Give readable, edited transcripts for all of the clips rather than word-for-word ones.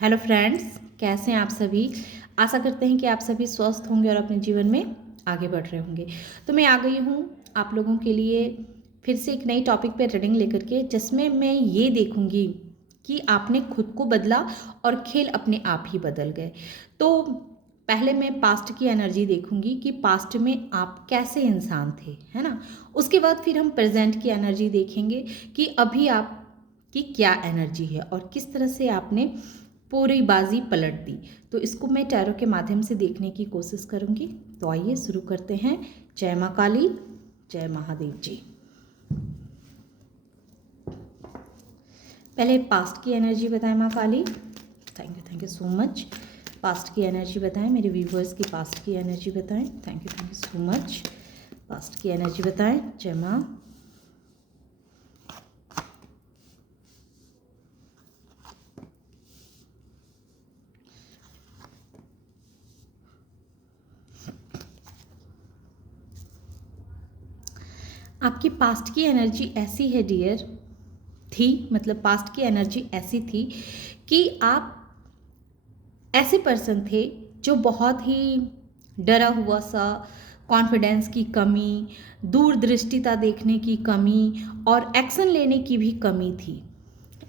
Hello friends, कैसे हैं आप सभी। आशा करते हैं कि आप सभी स्वस्थ होंगे और अपने जीवन में आगे बढ़ रहे होंगे। तो मैं आ गई हूँ आप लोगों के लिए फिर से एक नई टॉपिक पे रीडिंग लेकर के, जिसमें मैं ये देखूँगी कि आपने खुद को बदला और खेल अपने आप ही बदल गए। तो पहले मैं पास्ट की एनर्जी देखूंगी कि पास्ट में आप कैसे इंसान थे, है ना। उसके बाद फिर हम प्रेजेंट की एनर्जी देखेंगे कि अभी आप की क्या एनर्जी है और किस तरह से आपने पूरी बाजी पलट दी। तो इसको मैं टैरो के माध्यम से देखने की कोशिश करूंगी। तो आइए शुरू करते हैं। जय माँ काली, जय महादेव जी। पहले पास्ट की एनर्जी बताएं माँ Kali. Thank you so much. Past की एनर्जी बताएं मेरे व्यूवर्स की, पास्ट की एनर्जी बताएं। Thank you so much. Past की एनर्जी बताएं। जय माँ। आपकी पास्ट की एनर्जी ऐसी है डियर, थी मतलब पास्ट की एनर्जी ऐसी थी कि आप ऐसे पर्सन थे जो बहुत ही डरा हुआ सा, कॉन्फिडेंस की कमी, दूरदृष्टिता देखने की कमी और एक्शन लेने की भी कमी थी।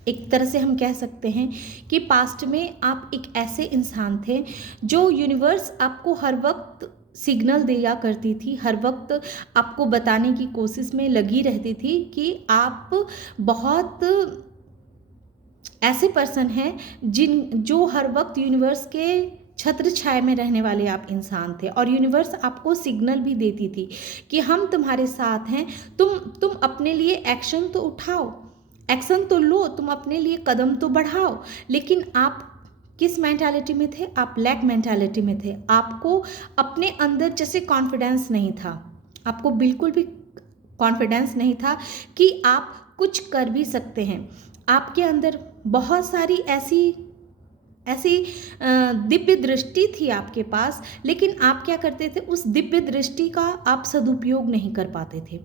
एक तरह से हम कह सकते हैं कि पास्ट में आप एक ऐसे इंसान थे जो यूनिवर्स आपको हर वक्त सिग्नल दिया करती थी, हर वक्त आपको बताने की कोशिश में लगी रहती थी कि आप बहुत ऐसे पर्सन हैं जो हर वक्त यूनिवर्स के छत्र छाया में रहने वाले आप इंसान थे। और यूनिवर्स आपको सिग्नल भी देती थी कि हम तुम्हारे साथ हैं, तुम अपने लिए एक्शन तो उठाओ, एक्शन तो लो, तुम अपने लिए कदम तो बढ़ाओ। लेकिन आप किस मेंटालिटी में थे? आप लैक मेंटालिटी में थे। आपको अपने अंदर जैसे कॉन्फिडेंस नहीं था, आपको बिल्कुल भी कॉन्फिडेंस नहीं था कि आप कुछ कर भी सकते हैं। आपके अंदर बहुत सारी ऐसी ऐसी दिव्य दृष्टि थी आपके पास, लेकिन आप क्या करते थे, उस दिव्य दृष्टि का आप सदुपयोग नहीं कर पाते थे,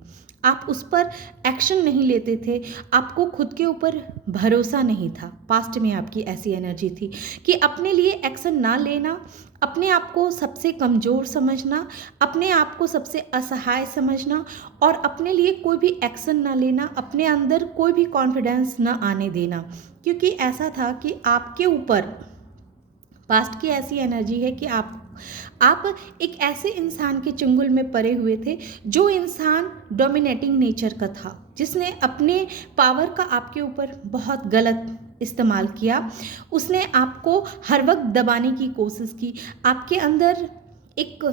आप उस पर एक्शन नहीं लेते थे, आपको खुद के ऊपर भरोसा नहीं था। पास्ट में आपकी ऐसी एनर्जी थी कि अपने लिए एक्शन ना लेना, अपने आप को सबसे कमज़ोर समझना, अपने आप को सबसे असहाय समझना और अपने लिए कोई भी एक्शन ना लेना, अपने अंदर कोई भी कॉन्फिडेंस ना आने देना। क्योंकि ऐसा था कि आपके ऊपर पास्ट की ऐसी एनर्जी है कि आप एक ऐसे इंसान के चंगुल में पड़े हुए थे जो इंसान डोमिनेटिंग नेचर का था, जिसने अपने पावर का आपके ऊपर बहुत गलत इस्तेमाल किया। उसने आपको हर वक्त दबाने की कोशिश की। आपके अंदर एक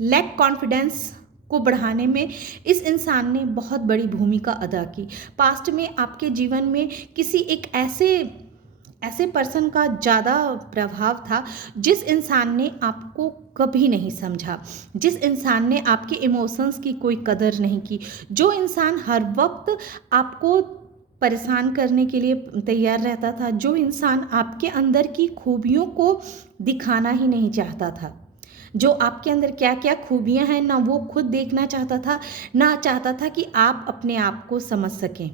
लैक कॉन्फिडेंस को बढ़ाने में इस इंसान ने बहुत बड़ी भूमिका अदा की। पास्ट में आपके जीवन में किसी एक ऐसे पर्सन का ज़्यादा प्रभाव था जिस इंसान ने आपको कभी नहीं समझा, जिस इंसान ने आपके इमोशंस की कोई कदर नहीं की, जो इंसान हर वक्त आपको परेशान करने के लिए तैयार रहता था, जो इंसान आपके अंदर की खूबियों को दिखाना ही नहीं चाहता था, जो आपके अंदर क्या क्या खूबियां हैं ना वो खुद देखना चाहता था, ना चाहता था कि आप अपने आप को समझ सकें।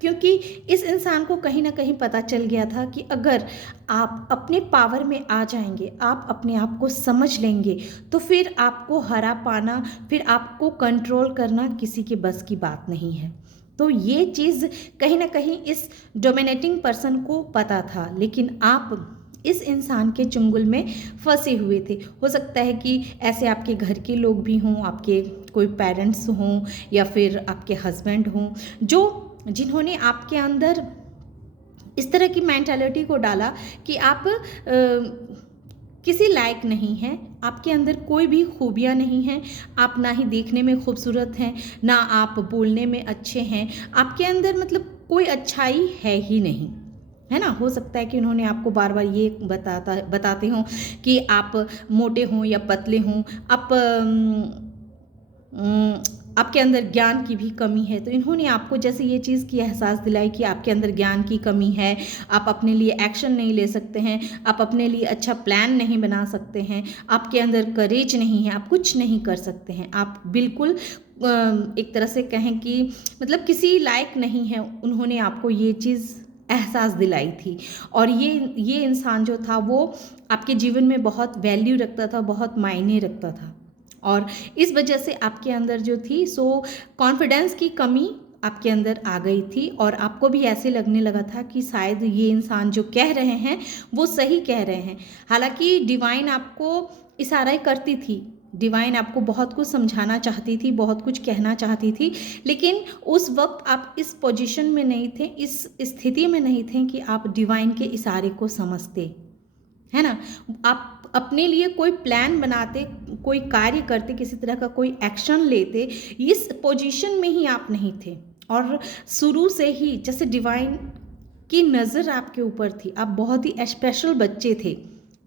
क्योंकि इस इंसान को कहीं ना कहीं पता चल गया था कि अगर आप अपने पावर में आ जाएंगे, आप अपने आप को समझ लेंगे, तो फिर आपको हरा पाना, फिर आपको कंट्रोल करना किसी के बस की बात नहीं है। तो ये चीज़ कहीं ना कहीं इस डोमिनेटिंग पर्सन को पता था, लेकिन आप इस इंसान के चुंगल में फंसे हुए थे। हो सकता है कि ऐसे आपके घर के लोग भी हों, आपके कोई पेरेंट्स हों या फिर आपके हस्बैंड हों, जिन्होंने आपके अंदर इस तरह की मेंटालिटी को डाला कि आप किसी लायक नहीं हैं, आपके अंदर कोई भी खूबियाँ नहीं हैं, आप ना ही देखने में खूबसूरत हैं, ना आप बोलने में अच्छे हैं, आपके अंदर मतलब कोई अच्छाई है ही नहीं, है ना। हो सकता है कि उन्होंने आपको बार बार ये बताते हों कि आप मोटे हों या पतले हों, आपके अंदर ज्ञान की भी कमी है। तो इन्होंने आपको जैसे ये चीज़ की एहसास दिलाई कि आपके अंदर ज्ञान की कमी है, आप अपने लिए एक्शन नहीं ले सकते हैं, आप अपने लिए अच्छा प्लान नहीं बना सकते हैं, आपके अंदर करेज नहीं है, आप कुछ नहीं कर सकते हैं, आप बिल्कुल एक तरह से कहें कि मतलब किसी लायक नहीं है। उन्होंने आपको ये चीज़ एहसास दिलाई थी। और ये इंसान जो था वो आपके जीवन में बहुत वैल्यू रखता था, बहुत मायने रखता था। और इस वजह से आपके अंदर जो थी सो कॉन्फिडेंस की कमी आपके अंदर आ गई थी, और आपको भी ऐसे लगने लगा था कि शायद ये इंसान जो कह रहे हैं वो सही कह रहे हैं। हालांकि डिवाइन आपको इशारा करती थी, डिवाइन आपको बहुत कुछ समझाना चाहती थी, बहुत कुछ कहना चाहती थी, लेकिन उस वक्त आप इस पोजीशन में नहीं थे, इस स्थिति में नहीं थे कि आप डिवाइन के इशारे को समझते, है ना। आप अपने लिए कोई प्लान बनाते, कोई कार्य करते, किसी तरह का कोई एक्शन लेते, इस पोजीशन में ही आप नहीं थे। और शुरू से ही जैसे डिवाइन की नज़र आपके ऊपर थी, आप बहुत ही स्पेशल बच्चे थे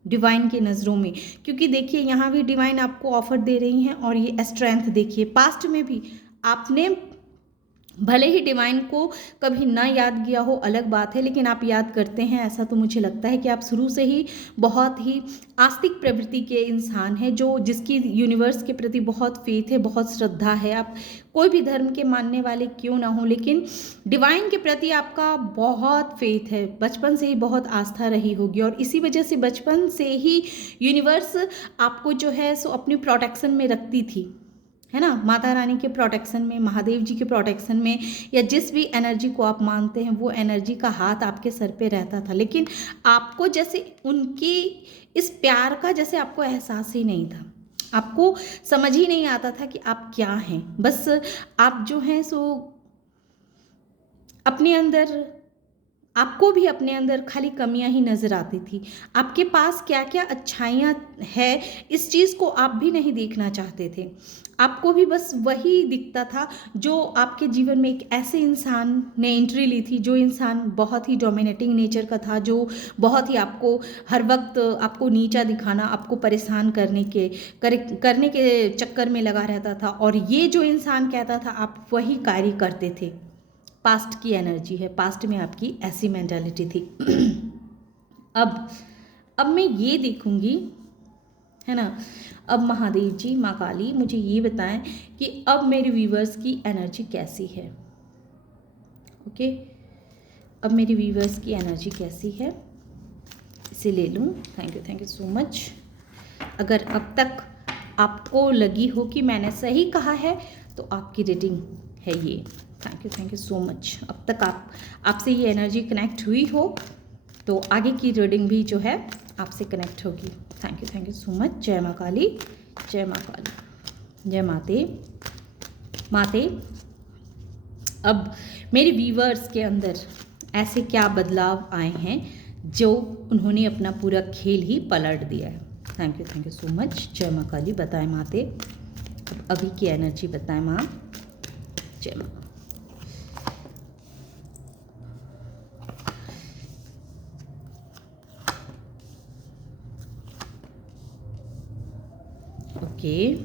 डिवाइन की नज़रों में। क्योंकि देखिए यहाँ भी डिवाइन आपको ऑफर दे रही हैं, और ये स्ट्रेंथ देखिए, पास्ट में भी आपने भले ही डिवाइन को कभी ना याद किया हो अलग बात है, लेकिन आप याद करते हैं। ऐसा तो मुझे लगता है कि आप शुरू से ही बहुत ही आस्तिक प्रवृत्ति के इंसान हैं, जिसकी यूनिवर्स के प्रति बहुत फेथ है, बहुत श्रद्धा है। आप कोई भी धर्म के मानने वाले क्यों ना हो, लेकिन डिवाइन के प्रति आपका बहुत फेथ है, बचपन से ही बहुत आस्था रही होगी। और इसी वजह से बचपन से ही यूनिवर्स आपको जो है सो अपनी प्रोटेक्शन में रखती थी, है ना। माता रानी के प्रोटेक्शन में, महादेव जी के प्रोटेक्शन में, या जिस भी एनर्जी को आप मानते हैं वो एनर्जी का हाथ आपके सर पे रहता था। लेकिन आपको जैसे उनकी इस प्यार का जैसे आपको एहसास ही नहीं था, आपको समझ ही नहीं आता था कि आप क्या हैं। बस आप जो हैं सो अपने अंदर, आपको भी अपने अंदर खाली कमियां ही नज़र आती थी। आपके पास क्या क्या अच्छाइयाँ है, इस चीज़ को आप भी नहीं देखना चाहते थे। आपको भी बस वही दिखता था जो आपके जीवन में एक ऐसे इंसान ने एंट्री ली थी, जो इंसान बहुत ही डोमिनेटिंग नेचर का था, जो बहुत ही आपको हर वक्त आपको नीचा दिखाना, आपको परेशान करने के चक्कर में लगा रहता था। और ये जो इंसान कहता था आप वही कार्य करते थे। पास्ट की एनर्जी है, पास्ट में आपकी ऐसी मेंटालिटी थी। अब अब मैं ये देखूंगी, है ना। अब महादेव जी, माँ काली मुझे ये बताएं कि अब मेरे व्यूवर्स की एनर्जी कैसी है। ओके, अब मेरी व्यूवर्स की एनर्जी कैसी है, इसे ले लूँ। Thank you so much. अगर अब तक आपको लगी हो कि मैंने सही कहा है तो आपकी रीडिंग है ये। Thank you so much. अब तक आपसे ये एनर्जी कनेक्ट हुई हो तो आगे की रीडिंग भी जो है आपसे कनेक्ट होगी। Thank you so much. जय माँ काली, जय माँ काली, जय माते। अब मेरे व्यूवर्स के अंदर ऐसे क्या बदलाव आए हैं जो उन्होंने अपना पूरा खेल ही पलट दिया है। Thank you so much. जय माँ काली। बताएं माते, अब अभी की एनर्जी बताएं माँ। जय माँ। Okay,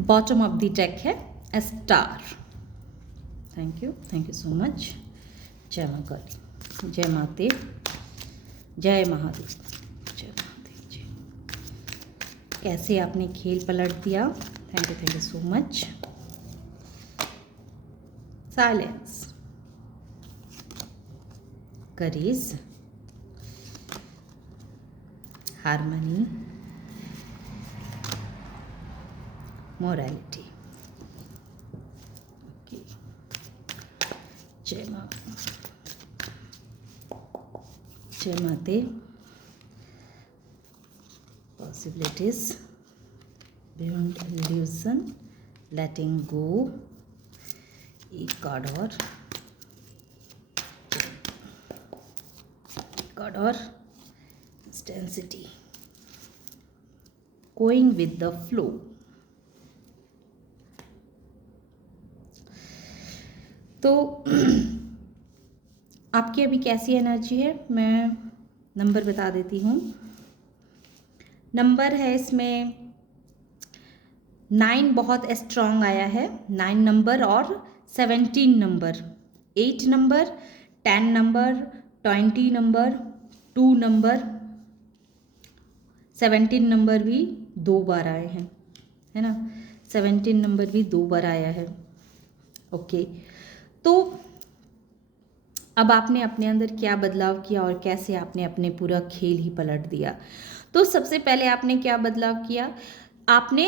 bottom of the deck है a star. Thank you so much. जय माँ काली, जय माते, जय महादेव, जय महादेव जी। कैसे आपने खेल पलट दिया। Thank you so much. Silence, courage, harmony, morality. Okay, जय माँ, जय माते। पॉसिबिलिटीज, बियॉन्ड इल्यूजन, लेटिंग गो। एक कार्ड और, intensity, going with the flow. तो आपकी अभी कैसी एनर्जी है मैं नंबर बता देती हूँ। नंबर है इसमें 9 बहुत स्ट्रॉन्ग आया है, 9 नंबर और 17 number, 8 number, 10 number, 20 number, 2 number, 17 number भी 2 बार आए हैं, है ना। 17 नंबर भी 2 बार आया है। ओके, तो अब आपने अपने अंदर क्या बदलाव किया और कैसे आपने अपने पूरा खेल ही पलट दिया। तो सबसे पहले आपने क्या बदलाव किया, आपने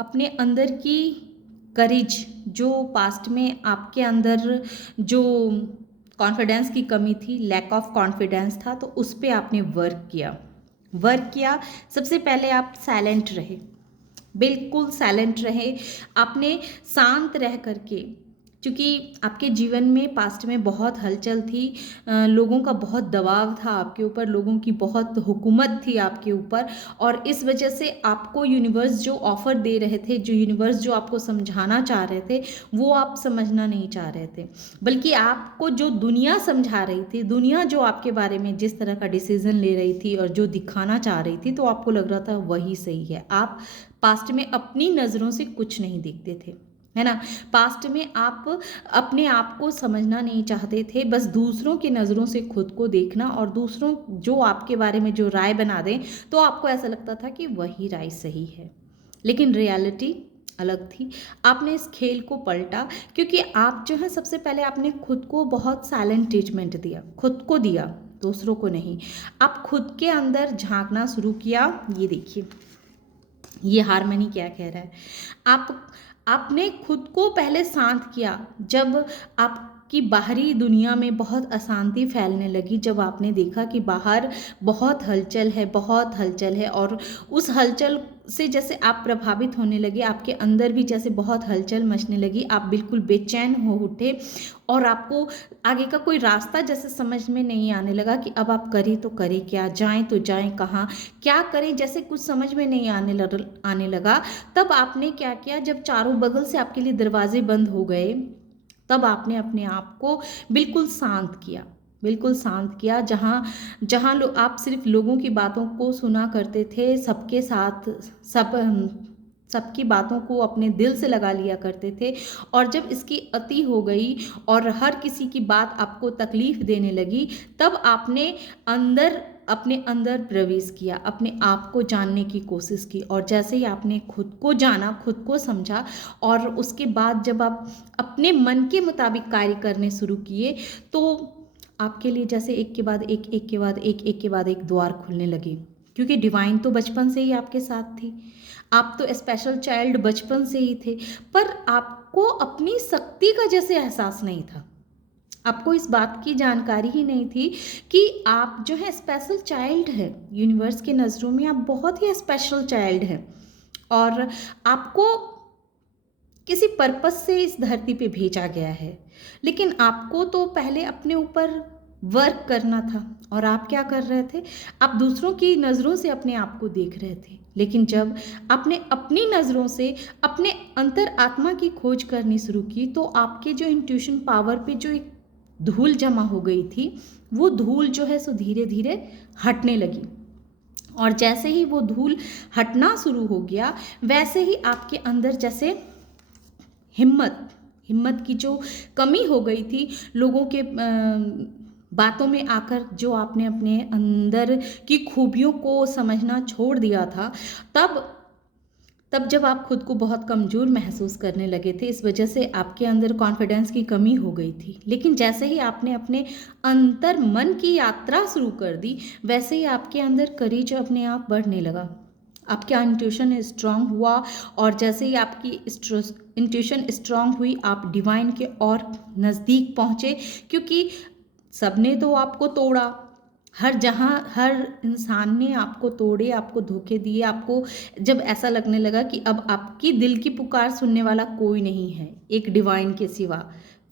अपने अंदर की करेज, जो पास्ट में आपके अंदर जो कॉन्फिडेंस की कमी थी, लैक ऑफ कॉन्फिडेंस था, तो उस पे आपने वर्क किया। सबसे पहले आप साइलेंट रहे, बिल्कुल साइलेंट रहे। आपने शांत रह करके, क्योंकि आपके जीवन में पास्ट में बहुत हलचल थी, लोगों का बहुत दबाव था आपके ऊपर, लोगों की बहुत हुकूमत थी आपके ऊपर, और इस वजह से आपको यूनिवर्स जो ऑफ़र दे रहे थे, जो यूनिवर्स जो आपको समझाना चाह रहे थे, वो आप समझना नहीं चाह रहे थे, बल्कि आपको जो दुनिया समझा रही थी, दुनिया जो आपके बारे में जिस तरह का डिसीजन ले रही थी और जो दिखाना चाह रही थी, तो आपको लग रहा था वही सही है। आप पास्ट में अपनी नज़रों से कुछ नहीं देखते थे, है ना। पास्ट में आप अपने आप को समझना नहीं चाहते थे, बस दूसरों की नज़रों से खुद को देखना, और दूसरों जो आपके बारे में जो राय बना दें, तो आपको ऐसा लगता था कि वही राय सही है, लेकिन रियलिटी अलग थी। आपने इस खेल को पलटा, क्योंकि आप जो है सबसे पहले आपने खुद को बहुत साइलेंट ट्रीटमेंट दिया, खुद को दिया, दूसरों को नहीं। आप खुद के अंदर झांकना शुरू किया। ये देखिए, ये हारमनी क्या कह रहा है, आपने खुद को पहले शांत किया। जब आपकी बाहरी दुनिया में बहुत अशांति फैलने लगी, जब आपने देखा कि बाहर बहुत हलचल है, बहुत हलचल है, और उस हलचल से जैसे आप प्रभावित होने लगे, आपके अंदर भी जैसे बहुत हलचल मचने लगी, आप बिल्कुल बेचैन हो उठे, और आपको आगे का कोई रास्ता जैसे समझ में नहीं आने लगा कि अब आप करें तो करें क्या, जाएं तो जाएं कहाँ, क्या करें, जैसे कुछ समझ में नहीं आने लगा। तब आपने क्या किया, जब चारों बगल से आपके लिए दरवाजे बंद हो गए, तब आपने अपने आप को बिल्कुल शांत किया, बिल्कुल शांत किया। जहाँ जहाँ आप सिर्फ लोगों की बातों को सुना करते थे, सबके साथ सबकी बातों को अपने दिल से लगा लिया करते थे, और जब इसकी अति हो गई और हर किसी की बात आपको तकलीफ देने लगी, तब आपने अपने अंदर प्रवेश किया, अपने आप को जानने की कोशिश की, और जैसे ही आपने खुद को जाना, खुद को समझा, और उसके बाद जब आप अपने मन के मुताबिक कार्य करने शुरू किए, तो आपके लिए जैसे एक के बाद एक के बाद एक के बाद एक द्वार खुलने लगे, क्योंकि डिवाइन तो बचपन से ही आपके साथ थी, आप तो स्पेशल चाइल्ड बचपन से ही थे, पर आपको अपनी शक्ति का जैसे एहसास नहीं था। आपको इस बात की जानकारी ही नहीं थी कि आप जो है स्पेशल चाइल्ड है, यूनिवर्स के नज़रों में आप बहुत ही स्पेशल चाइल्ड हैं, और आपको किसी पर्पस से इस धरती पे भेजा गया है। लेकिन आपको तो पहले अपने ऊपर वर्क करना था, और आप क्या कर रहे थे, आप दूसरों की नज़रों से अपने आप को देख रहे थे। लेकिन जब आपने अपनी नज़रों से अपने अंतर आत्मा की खोज करनी शुरू की, तो आपके जो इंट्यूशन पावर पे जो एक धूल जमा हो गई थी, वो धूल जो है सो धीरे धीरे हटने लगी, और जैसे ही वो धूल हटना शुरू हो गया, वैसे ही आपके अंदर जैसे हिम्मत की जो कमी हो गई थी, लोगों के बातों में आकर जो आपने अपने अंदर की खूबियों को समझना छोड़ दिया था, तब तब जब आप खुद को बहुत कमज़ोर महसूस करने लगे थे, इस वजह से आपके अंदर कॉन्फिडेंस की कमी हो गई थी। लेकिन जैसे ही आपने अपने अंतर मन की यात्रा शुरू कर दी, वैसे ही आपके अंदर करेज अपने आप बढ़ने लगा, आपका इंट्यूशन स्ट्रांग हुआ, और जैसे ही आपकी इंट्यूशन स्ट्रांग हुई, आप डिवाइन के और नज़दीक पहुँचे, क्योंकि सबने तो आपको तोड़ा, हर इंसान ने आपको तोड़े, आपको धोखे दिए, आपको जब ऐसा लगने लगा कि अब आपकी दिल की पुकार सुनने वाला कोई नहीं है एक डिवाइन के सिवा,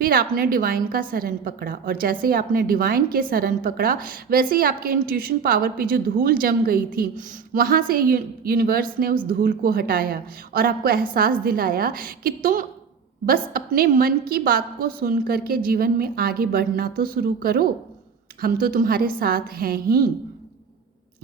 फिर आपने डिवाइन का शरण पकड़ा, और जैसे ही आपने डिवाइन के शरण पकड़ा, वैसे ही आपके इंट्यूशन पावर पे जो धूल जम गई थी, वहाँ से यूनिवर्स ने उस धूल को हटाया, और आपको एहसास दिलाया कि तुम बस अपने मन की बात को सुन करके जीवन में आगे बढ़ना तो शुरू करो, हम तो तुम्हारे साथ हैं ही।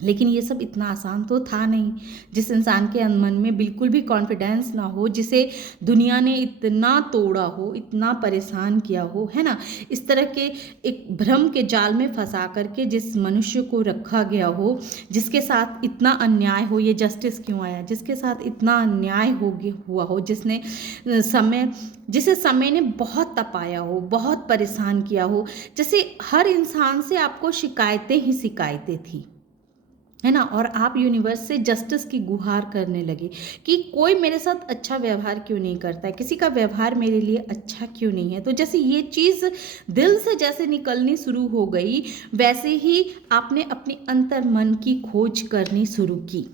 लेकिन ये सब इतना आसान तो था नहीं। जिस इंसान के मन में बिल्कुल भी कॉन्फिडेंस ना हो, जिसे दुनिया ने इतना तोड़ा हो, इतना परेशान किया हो, है ना, इस तरह के एक भ्रम के जाल में फंसा करके जिस मनुष्य को रखा गया हो, जिसके साथ इतना अन्याय हो, ये जस्टिस क्यों आया, जिसके साथ इतना अन्याय हुआ हो, जिसे समय ने बहुत तपाया हो, बहुत परेशान किया हो, जैसे हर इंसान से आपको शिकायतें ही शिकायतें थी, है ना, और आप यूनिवर्स से जस्टिस की गुहार करने लगे कि कोई मेरे साथ अच्छा व्यवहार क्यों नहीं करता है, किसी का व्यवहार मेरे लिए अच्छा क्यों नहीं है। तो जैसे ये चीज़ दिल से जैसे निकलनी शुरू हो गई, वैसे ही आपने अपने अंतर मन की खोज करनी शुरू की,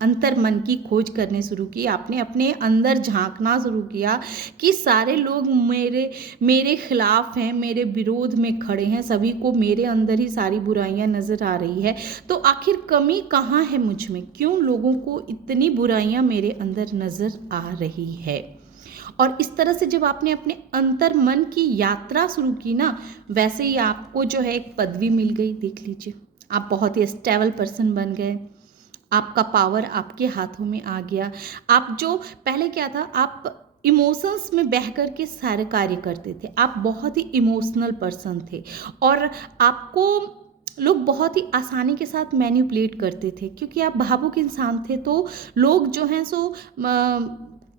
अंतर मन की खोज करने शुरू की, आपने अपने अंदर झांकना शुरू किया कि सारे लोग मेरे मेरे खिलाफ हैं, मेरे विरोध में खड़े हैं, सभी को मेरे अंदर ही सारी बुराइयां नज़र आ रही है, तो आखिर कमी कहाँ है मुझ में, क्यों लोगों को इतनी बुराइयां मेरे अंदर नज़र आ रही है। और इस तरह से जब आपने अपने अंतर मन की यात्रा शुरू की ना, वैसे ही आपको जो है एक पदवी मिल गई, देख लीजिए, आप बहुत ही स्टेबल पर्सन बन गए, आपका पावर आपके हाथों में आ गया। आप जो पहले क्या था, आप इमोशंस में बह कर के सारे कार्य करते थे, आप बहुत ही इमोशनल पर्सन थे, और आपको लोग बहुत ही आसानी के साथ मैनिपुलेट करते थे, क्योंकि आप भावुक इंसान थे। तो लोग जो हैं सो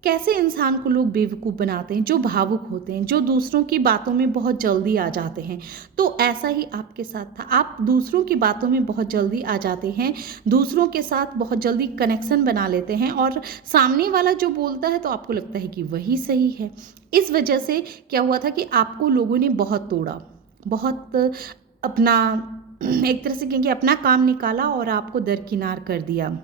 कैसे इंसान को लोग बेवकूफ़ बनाते हैं, जो भावुक होते हैं, जो दूसरों की बातों में बहुत जल्दी आ जाते हैं। तो ऐसा ही आपके साथ था, आप दूसरों की बातों में बहुत जल्दी आ जाते हैं, दूसरों के साथ बहुत जल्दी कनेक्शन बना लेते हैं, और सामने वाला जो बोलता है तो आपको लगता है कि वही सही है। इस वजह से क्या हुआ था कि आपको लोगों ने बहुत तोड़ा, बहुत अपना एक तरह से कहेंगे अपना काम निकाला और आपको दरकिनार कर दिया।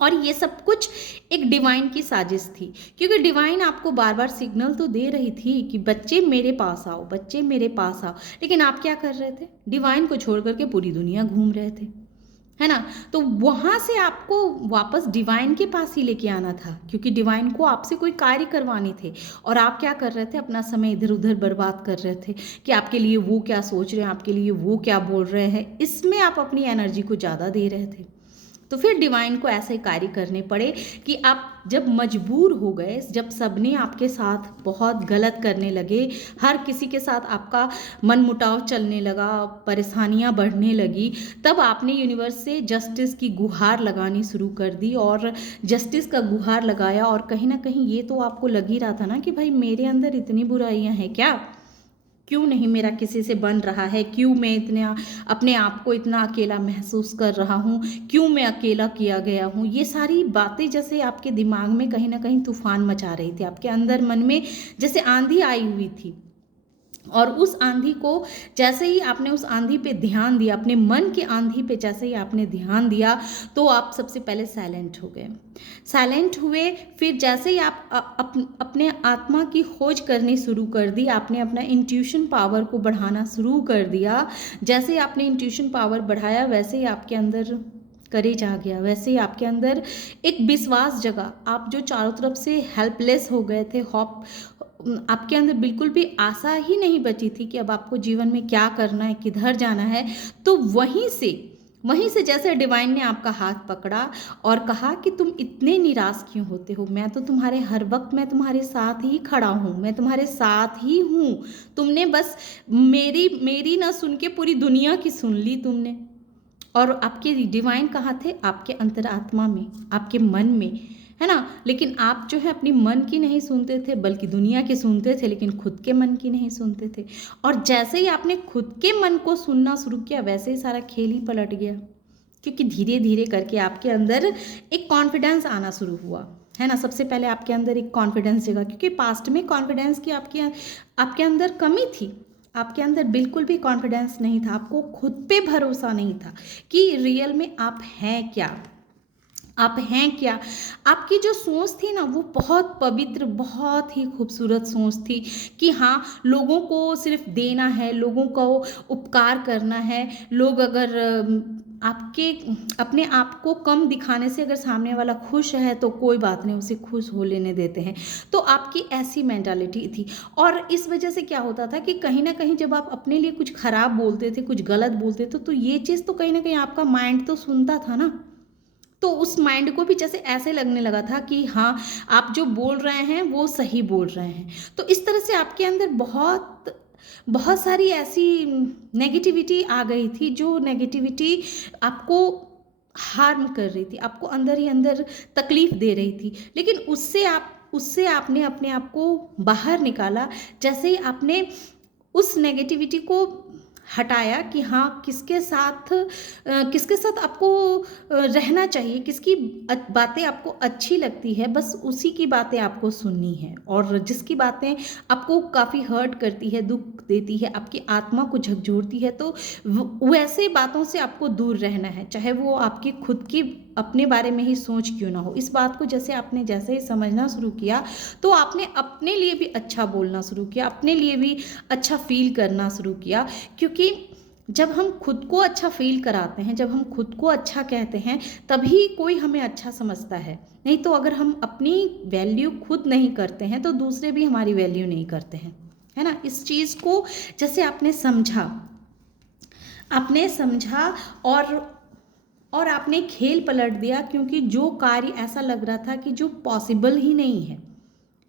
और ये सब कुछ एक डिवाइन की साजिश थी, क्योंकि डिवाइन आपको बार बार सिग्नल तो दे रही थी कि बच्चे मेरे पास आओ, बच्चे मेरे पास आओ, लेकिन आप क्या कर रहे थे, डिवाइन को छोड़ करके पूरी दुनिया घूम रहे थे, है ना। तो वहाँ से आपको वापस डिवाइन के पास ही लेके आना था, क्योंकि डिवाइन को आपसे कोई कार्य करवाने थे, और आप क्या कर रहे थे, अपना समय इधर उधर बर्बाद कर रहे थे कि आपके लिए वो क्या सोच रहे हैं, आपके लिए वो क्या बोल रहे हैं, इसमें आप अपनी एनर्जी को ज़्यादा दे रहे थे। तो फिर डिवाइन को ऐसे कार्य करने पड़े कि आप जब मजबूर हो गए, जब सबने आपके साथ बहुत गलत करने लगे, हर किसी के साथ आपका मनमुटाव चलने लगा, परेशानियां बढ़ने लगी, तब आपने यूनिवर्स से जस्टिस की गुहार लगानी शुरू कर दी, और जस्टिस का गुहार लगाया। और कहीं ना कहीं ये तो आपको लग ही रहा था ना कि भाई मेरे अंदर इतनी बुराइयां हैं क्या, क्यों नहीं मेरा किसी से बन रहा है, क्यों मैं इतना अपने आप को इतना अकेला महसूस कर रहा हूँ, क्यों मैं अकेला किया गया हूँ। ये सारी बातें जैसे आपके दिमाग में कहीं ना कहीं तूफान मचा रही थी, आपके अंदर मन में जैसे आंधी आई हुई थी। और उस आंधी को जैसे ही आपने उस आंधी पे ध्यान दिया, अपने मन की आंधी पे जैसे ही आपने ध्यान दिया, तो आप सबसे पहले साइलेंट हो गए, साइलेंट हुए। फिर जैसे ही आप अपने आत्मा की खोज करनी शुरू कर दी, आपने अपना इंट्यूशन पावर को बढ़ाना शुरू कर दिया। जैसे ही आपने इंट्यूशन पावर बढ़ाया, वैसे ही आपके अंदर करेज आ गया, वैसे ही आपके अंदर एक विश्वास जगा। आप जो चारों तरफ से हेल्पलेस हो गए थे, होप आपके अंदर बिल्कुल भी आशा ही नहीं बची थी कि अब आपको जीवन में क्या करना है, किधर जाना है। तो वहीं से जैसे डिवाइन ने आपका हाथ पकड़ा और कहा कि तुम इतने निराश क्यों होते हो, मैं तो तुम्हारे हर वक्त मैं तुम्हारे साथ ही खड़ा हूँ, मैं तुम्हारे साथ ही हूँ। तुमने बस मेरी ना सुन के पूरी दुनिया की सुन ली तुमने। और आपके डिवाइन कहाँ थे, आपके अंतरात्मा में, आपके मन में, है ना। लेकिन आप जो है अपनी मन की नहीं सुनते थे, बल्कि दुनिया की सुनते थे, लेकिन खुद के मन की नहीं सुनते थे। और जैसे ही आपने खुद के मन को सुनना शुरू किया, वैसे ही सारा खेल ही पलट गया, क्योंकि धीरे धीरे करके आपके अंदर एक कॉन्फिडेंस आना शुरू हुआ, है ना। सबसे पहले आपके अंदर एक कॉन्फिडेंस जगा, क्योंकि पास्ट में कॉन्फिडेंस की आपके अंदर कमी थी, आपके अंदर बिल्कुल भी कॉन्फिडेंस नहीं था, आपको खुद पे भरोसा नहीं था कि रियल में आप हैं क्या, आप हैं क्या। आपकी जो सोच थी ना, वो बहुत पवित्र, बहुत ही खूबसूरत सोच थी कि हाँ, लोगों को सिर्फ देना है, लोगों को उपकार करना है। लोग अगर आपके अपने आप को कम दिखाने से अगर सामने वाला खुश है तो कोई बात नहीं, उसे खुश हो लेने देते हैं। तो आपकी ऐसी मेंटालिटी थी। और इस वजह से क्या होता था कि कहीं ना कहीं जब आप अपने लिए कुछ खराब बोलते थे, कुछ गलत बोलते थे, तो ये चीज़ तो कहीं ना कहीं आपका माइंड तो सुनता था ना। तो उस माइंड को भी जैसे ऐसे लगने लगा था कि हाँ, आप जो बोल रहे हैं वो सही बोल रहे हैं। तो इस तरह से आपके अंदर बहुत बहुत सारी ऐसी नेगेटिविटी आ गई थी, जो नेगेटिविटी आपको हार्म कर रही थी, आपको अंदर ही अंदर तकलीफ दे रही थी। लेकिन उससे आपने अपने आप को बाहर निकाला, जैसे ही आपने उस नेगेटिविटी को हटाया कि हाँ, किसके साथ आपको रहना चाहिए, किसकी बातें आपको अच्छी लगती है, बस उसी की बातें आपको सुननी है। और जिसकी बातें आपको काफ़ी हर्ट करती है, दुख देती है, आपकी आत्मा को झकझोरती है, तो वैसे बातों से आपको दूर रहना है, चाहे वो आपकी खुद की अपने बारे में ही सोच क्यों ना हो। इस बात को जैसे ही समझना शुरू किया, तो आपने अपने लिए भी अच्छा बोलना शुरू किया, अपने लिए भी अच्छा फील करना शुरू किया। क्योंकि जब हम खुद को अच्छा फील कराते हैं, जब हम खुद को अच्छा कहते हैं, तभी कोई हमें अच्छा समझता है। नहीं तो अगर हम अपनी वैल्यू खुद नहीं करते हैं, तो दूसरे भी हमारी वैल्यू नहीं करते हैं, है ना। इस चीज़ को जैसे आपने समझा और आपने खेल पलट दिया। क्योंकि जो कार्य ऐसा लग रहा था कि जो पॉसिबल ही नहीं है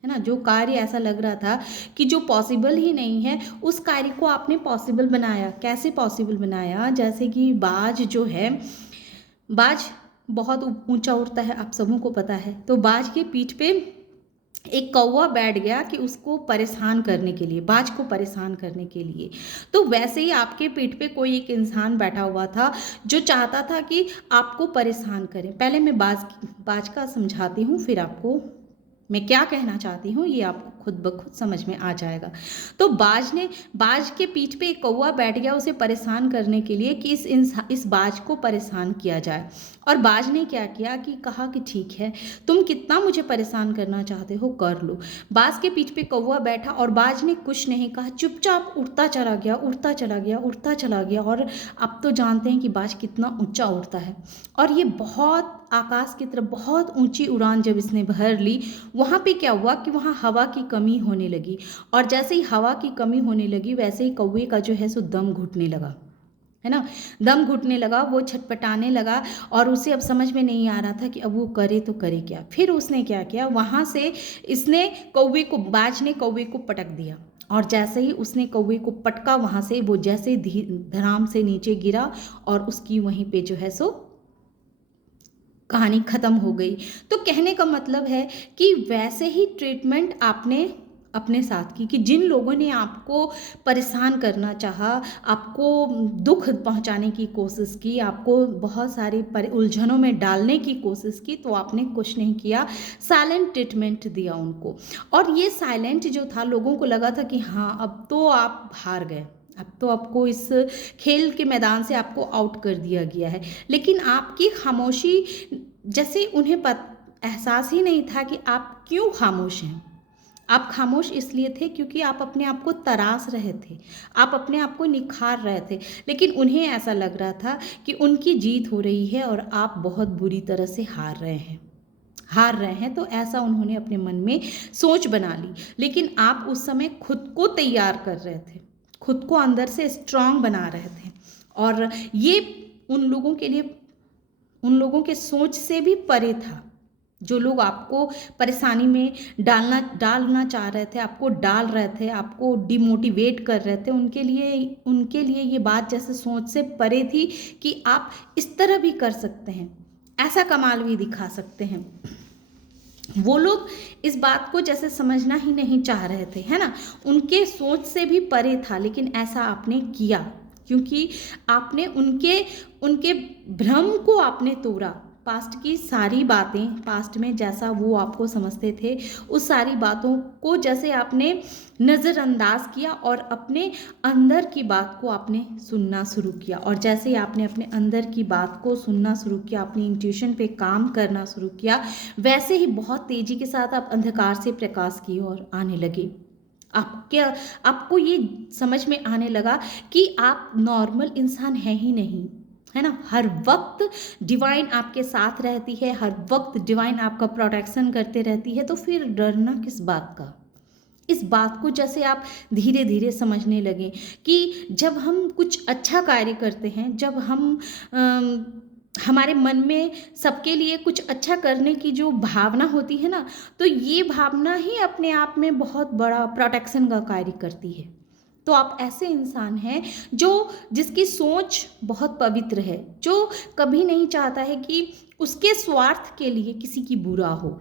ना, जो कार्य ऐसा लग रहा था कि जो पॉसिबल ही नहीं है, उस कार्य को आपने पॉसिबल बनाया। कैसे पॉसिबल बनाया? जैसे कि बाज जो है, बाज बहुत ऊंचा उड़ता है, आप सबों को पता है। तो बाज के पीठ पे एक कौवा बैठ गया कि उसको परेशान करने के लिए, बाज को परेशान करने के लिए। तो वैसे ही आपके पीठ पे कोई एक इंसान बैठा हुआ था, जो चाहता था कि आपको परेशान करें। पहले मैं बाज का समझाती हूँ, फिर आपको मैं क्या कहना चाहती हूँ ये आपको खुद ब खुद समझ में आ जाएगा। तो बाज के पीठ पे एक कौवा बैठ गया उसे परेशान करने के लिए कि इस बाज को परेशान किया जाए। और बाज ने क्या किया कि कहा कि ठीक है, तुम कितना मुझे परेशान करना चाहते हो, कर लो। बाज के पीठ पे कौवा बैठा और बाज ने कुछ नहीं कहा, चुपचाप उड़ता चला गया, उड़ता चला गया, उड़ता चला गया। और आप तो जानते हैं कि बाज कितना ऊंचा उड़ता है। और ये बहुत आकाश की तरफ बहुत ऊंची उड़ान जब इसने भर ली, वहाँ पे क्या हुआ कि वहाँ हवा की कमी होने लगी। और जैसे ही हवा की कमी होने लगी, वैसे ही कौवे का जो है सो दम घुटने लगा, है ना। दम घुटने लगा, वो छटपटाने लगा। और उसे अब समझ में नहीं आ रहा था कि अब वो करे तो करे क्या। फिर उसने क्या किया, वहाँ से इसने बाज ने कौवे को पटक दिया। और जैसे ही उसने कौवे को पटका, वहाँ से वो जैसे धड़ाम से नीचे गिरा और उसकी वहीं पे जो है सो कहानी ख़त्म हो गई। तो कहने का मतलब है कि वैसे ही ट्रीटमेंट आपने अपने साथ की, कि जिन लोगों ने आपको परेशान करना चाहा, आपको दुख पहुंचाने की कोशिश की, आपको बहुत सारी उलझनों में डालने की कोशिश की, तो आपने कुछ नहीं किया, साइलेंट ट्रीटमेंट दिया उनको। और ये साइलेंट जो था, लोगों को लगा था कि हाँ, अब तो आप हार गए, अब तो आपको इस खेल के मैदान से आपको आउट कर दिया गया है। लेकिन आपकी खामोशी, जैसे उन्हें एहसास ही नहीं था कि आप क्यों खामोश हैं। आप खामोश इसलिए थे क्योंकि आप अपने आप को तराश रहे थे, आप अपने आप को निखार रहे थे। लेकिन उन्हें ऐसा लग रहा था कि उनकी जीत हो रही है और आप बहुत बुरी तरह से हार रहे हैं। तो ऐसा उन्होंने अपने मन में सोच बना ली। लेकिन आप उस समय खुद को तैयार कर रहे थे, खुद को अंदर से स्ट्रांग बना रहे थे। और ये उन लोगों के सोच से भी परे था, जो लोग आपको परेशानी में डालना चाह रहे थे, आपको डाल रहे थे, आपको डिमोटिवेट कर रहे थे। उनके लिए ये बात जैसे सोच से परे थी कि आप इस तरह भी कर सकते हैं, ऐसा कमाल भी दिखा सकते हैं। वो लोग इस बात को जैसे समझना ही नहीं चाह रहे थे, है ना। उनके सोच से भी परे था, लेकिन ऐसा आपने किया क्योंकि आपने उनके भ्रम को आपने तोड़ा। पास्ट की सारी बातें, पास्ट में जैसा वो आपको समझते थे, उस सारी बातों को जैसे आपने नज़रअंदाज किया और अपने अंदर की बात को आपने सुनना शुरू किया। और जैसे ही आपने अपने अंदर की बात को सुनना शुरू किया, अपनी इंट्यूशन पे काम करना शुरू किया, वैसे ही बहुत तेज़ी के साथ आप अंधकार से प्रकाश की ओर आने लगे। आपको ये समझ में आने लगा कि आप नॉर्मल इंसान हैं ही नहीं, है ना। हर वक्त डिवाइन आपके साथ रहती है, हर वक्त डिवाइन आपका प्रोटेक्शन करते रहती है, तो फिर डरना किस बात का। इस बात को जैसे आप धीरे धीरे समझने लगें कि जब हम कुछ अच्छा कार्य करते हैं, जब हम हमारे मन में सबके लिए कुछ अच्छा करने की जो भावना होती है ना, तो ये भावना ही अपने आप में बहुत बड़ा प्रोटेक्शन का कार्य करती है। तो आप ऐसे इंसान हैं जो जिसकी सोच बहुत पवित्र है, जो कभी नहीं चाहता है कि उसके स्वार्थ के लिए किसी की बुरा हो।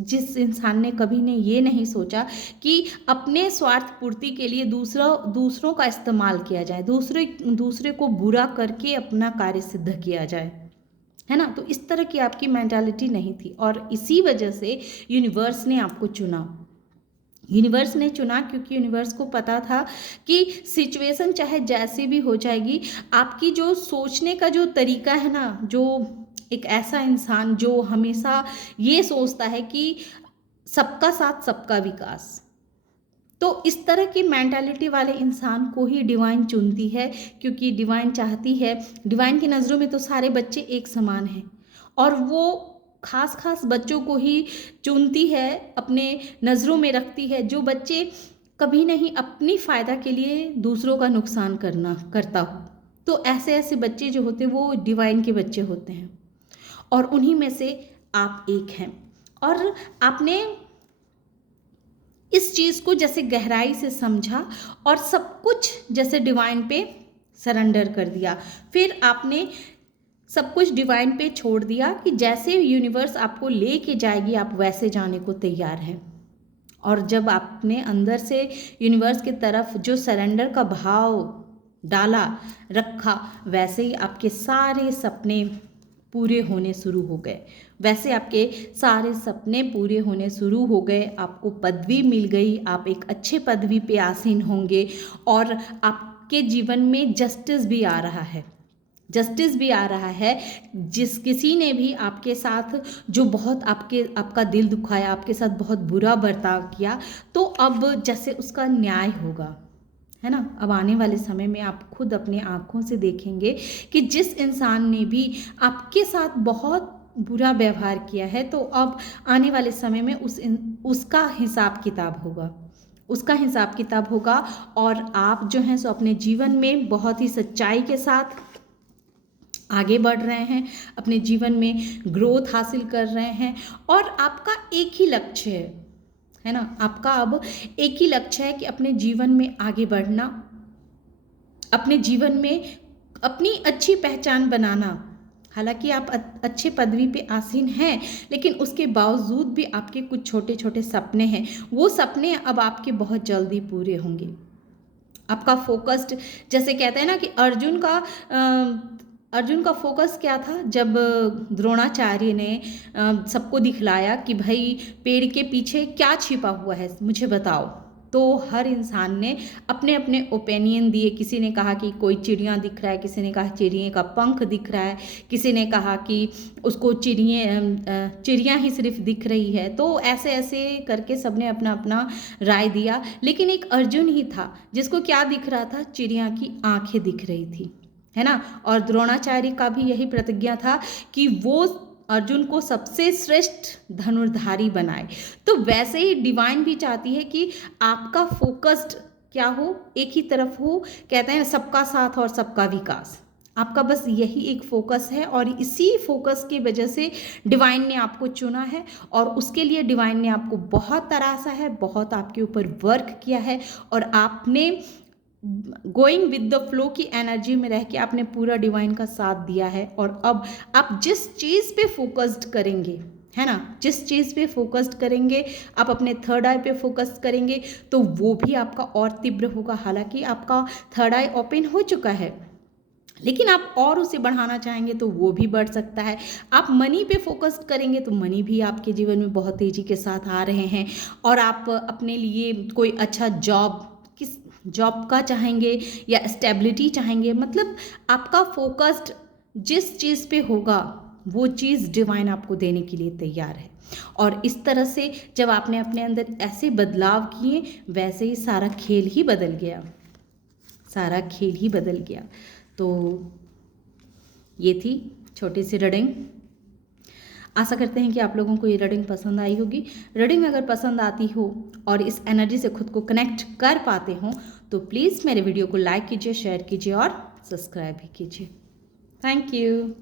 जिस इंसान ने कभी ने ये नहीं सोचा कि अपने स्वार्थ पूर्ति के लिए दूसरों का इस्तेमाल किया जाए, दूसरे को बुरा करके अपना कार्य सिद्ध किया जाए, है ना। तो इस तरह की आपकी मेंटालिटी नहीं थी, और इसी वजह से यूनिवर्स ने आपको चुना। यूनिवर्स ने चुना क्योंकि यूनिवर्स को पता था कि सिचुएशन चाहे जैसी भी हो जाएगी, आपकी जो सोचने का जो तरीका है ना, जो एक ऐसा इंसान जो हमेशा ये सोचता है कि सबका साथ सबका विकास, तो इस तरह की मेंटालिटी वाले इंसान को ही डिवाइन चुनती है। क्योंकि डिवाइन चाहती है, डिवाइन की नज़रों में तो सारे बच्चे एक समान हैं, और वो खास खास बच्चों को ही चुनती है, अपने नज़रों में रखती है, जो बच्चे कभी नहीं अपनी फ़ायदा के लिए दूसरों का नुकसान करता हो। तो ऐसे ऐसे बच्चे जो होते हैं वो डिवाइन के बच्चे होते हैं, और उन्हीं में से आप एक हैं। और आपने इस चीज़ को जैसे गहराई से समझा और सब कुछ जैसे डिवाइन पे सरेंडर कर दिया। फिर आपने सब कुछ डिवाइन पे छोड़ दिया कि जैसे यूनिवर्स आपको लेके जाएगी आप वैसे जाने को तैयार हैं। और जब आपने अंदर से यूनिवर्स की तरफ जो सरेंडर का भाव डाला रखा, वैसे ही आपके सारे सपने पूरे होने शुरू हो गए। वैसे आपके सारे सपने पूरे होने शुरू हो गए, आपको पदवी मिल गई, आप एक अच्छे पदवी पे आसीन होंगे, और आपके जीवन में जस्टिस भी आ रहा है। जस्टिस भी आ रहा है। जिस किसी ने भी आपके साथ जो बहुत आपका दिल दुखाया, आपके साथ बहुत बुरा बर्ताव किया, तो अब जैसे उसका न्याय होगा, है ना। अब आने वाले समय में आप खुद अपने आँखों से देखेंगे कि जिस इंसान ने भी आपके साथ बहुत बुरा व्यवहार किया है, तो अब आने वाले समय में उसका हिसाब किताब होगा, उसका हिसाब किताब होगा। और आप जो हैं सो अपने जीवन में बहुत ही सच्चाई के साथ आगे बढ़ रहे हैं, अपने जीवन में ग्रोथ हासिल कर रहे हैं, और आपका एक ही लक्ष्य है ना। आपका अब एक ही लक्ष्य है कि अपने जीवन में आगे बढ़ना, अपने जीवन में अपनी अच्छी पहचान बनाना। हालांकि आप अच्छे पदवी पे आसीन हैं, लेकिन उसके बावजूद भी आपके कुछ छोटे छोटे सपने हैं। वो सपने अब आपके बहुत जल्दी पूरे होंगे। आपका फोकस्ड, जैसे कहते हैं ना कि अर्जुन का फोकस क्या था, जब द्रोणाचार्य ने सबको दिखलाया कि भाई पेड़ के पीछे क्या छिपा हुआ है मुझे बताओ, तो हर इंसान ने अपने अपने ओपिनियन दिए। किसी ने कहा कि कोई चिड़िया दिख रहा है, किसी ने कहा चिड़िया का पंख दिख रहा है, किसी ने कहा कि उसको चिड़िया ही सिर्फ दिख रही है। तो ऐसे ऐसे करके सबने अपना अपना राय दिया, लेकिन एक अर्जुन ही था जिसको क्या दिख रहा था, चिड़िया की आंखें दिख रही थी, है ना। और द्रोणाचार्य का भी यही प्रतिज्ञा था कि वो अर्जुन को सबसे श्रेष्ठ धनुर्धारी बनाए। तो वैसे ही डिवाइन भी चाहती है कि आपका फोकस्ड क्या हो, एक ही तरफ हो। कहते हैं सबका साथ और सबका विकास, आपका बस यही एक फोकस है, और इसी फोकस की वजह से डिवाइन ने आपको चुना है, और उसके लिए डिवाइन ने आपको बहुत तरासा है, बहुत आपके ऊपर वर्क किया है, और आपने गोइंग विद द फ्लो की एनर्जी में रह के आपने पूरा डिवाइन का साथ दिया है। और अब आप जिस चीज़ पे फोकस्ड करेंगे, है ना, जिस चीज़ पे फोकस्ड करेंगे, आप अपने थर्ड आई पे फोकस करेंगे, तो वो भी आपका और तीव्र होगा। हालांकि आपका थर्ड आई ओपन हो चुका है, लेकिन आप और उसे बढ़ाना चाहेंगे तो वो भी बढ़ सकता है। आप मनी पे फोकस करेंगे तो मनी भी आपके जीवन में बहुत तेज़ी के साथ आ रहे हैं, और आप अपने लिए कोई अच्छा किस जॉब का चाहेंगे या स्टेबिलिटी चाहेंगे, मतलब आपका फोकस्ड जिस चीज़ पे होगा वो चीज़ डिवाइन आपको देने के लिए तैयार है। और इस तरह से जब आपने अपने अंदर ऐसे बदलाव किए, वैसे ही सारा खेल ही बदल गया, सारा खेल ही बदल गया। तो ये थी छोटी सी रीडिंग। आशा करते हैं कि आप लोगों को ये रीडिंग पसंद आई होगी। रीडिंग अगर पसंद आती हो और इस एनर्जी से खुद को कनेक्ट कर पाते हो तो प्लीज़ मेरे वीडियो को लाइक कीजिए, शेयर कीजिए और सब्सक्राइब भी कीजिए। Thank you.